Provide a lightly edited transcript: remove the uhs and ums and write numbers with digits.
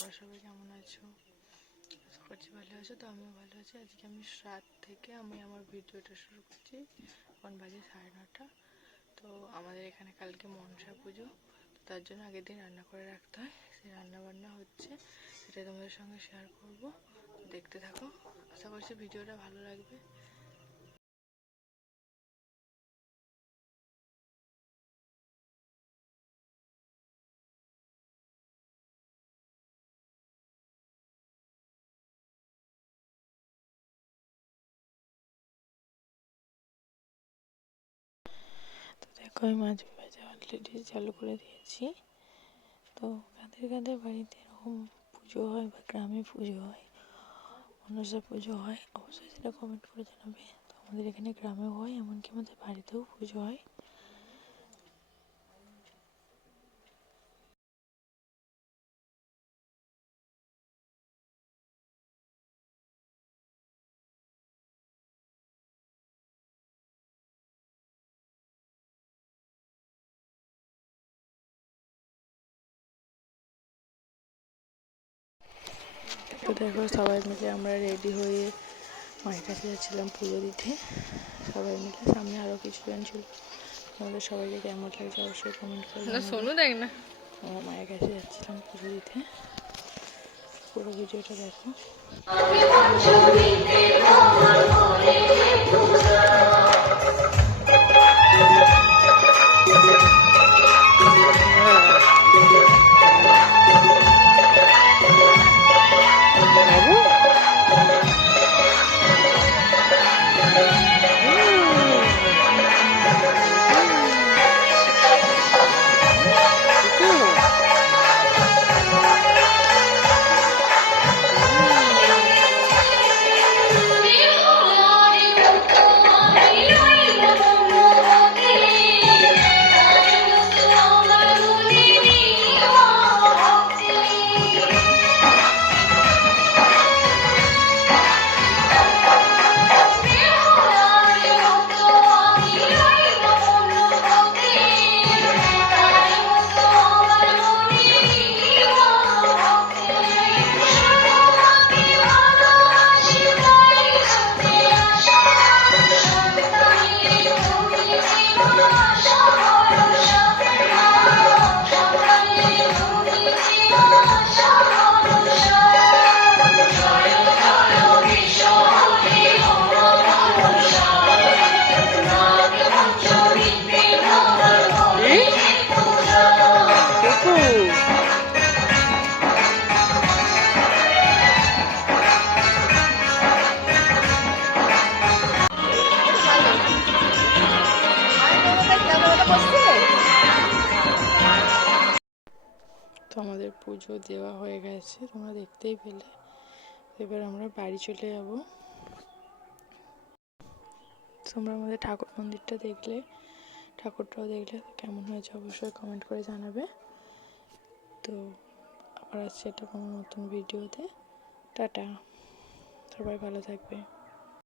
তোমরা সবাই কেমন আছো? আশা করছি ভালো আছো। তো আমিও ভালো আছি। আজকে আমি রাত থেকে আমার ভিডিওটা শুরু করছি। এখন বাজে 9:30। তো আমাদের এখানে কালকে মনসা পুজো, তো তার জন্য আগের দিন রান্না করে রাখতে হয়। সেই রান্না বান্না হচ্ছে, সেটা তোমাদের সঙ্গে শেয়ার করব। দেখতে থাকো, আশা করছি ভিডিওটা ভালো লাগবে। তো দেখো, আমি মাছ ভাজা অলরেডি চালু করে দিয়েছি। তো কাদের কাদের বাড়িতে এরকম পুজো হয় বা গ্রামে পুজো হয়, মনসা পুজো হয়, অবশ্যই সেটা কমেন্ট করে জানাবে। তো আমাদের এখানে গ্রামেও হয়, এমনকি আমাদের বাড়িতেও পুজো হয়। তো দেখো, সবাই মিলে আমরা রেডি হয়ে মায়ের কাছে যাচ্ছিলাম পুজো দিতে। সবাই মিলে, সামনে আরও কিছুজন ছিল। আমাদের সবাইকে কেমন লাগছে অবশ্যই কমেন্ট করে জানাবে। দেখ না, আমরা মায়ের কাছে যাচ্ছিলাম পুজো দিতে। পুরো ভিডিওটা দেখো। তো আমাদের পুজো দেওয়া হয়ে গেছে, তোমরা দেখতেই পেলে। এবার আমরা বাড়ি চলে যাব। তোমরা আমাদের ঠাকুর মন্দিরটা দেখলে, ঠাকুরটাও দেখলে কেমন হয়েছে অবশ্যই কমেন্ট করে জানাবে। তো আবার আসছে এটা কোনো নতুন ভিডিওতে। টাটা, সবাই ভালো থাকবে।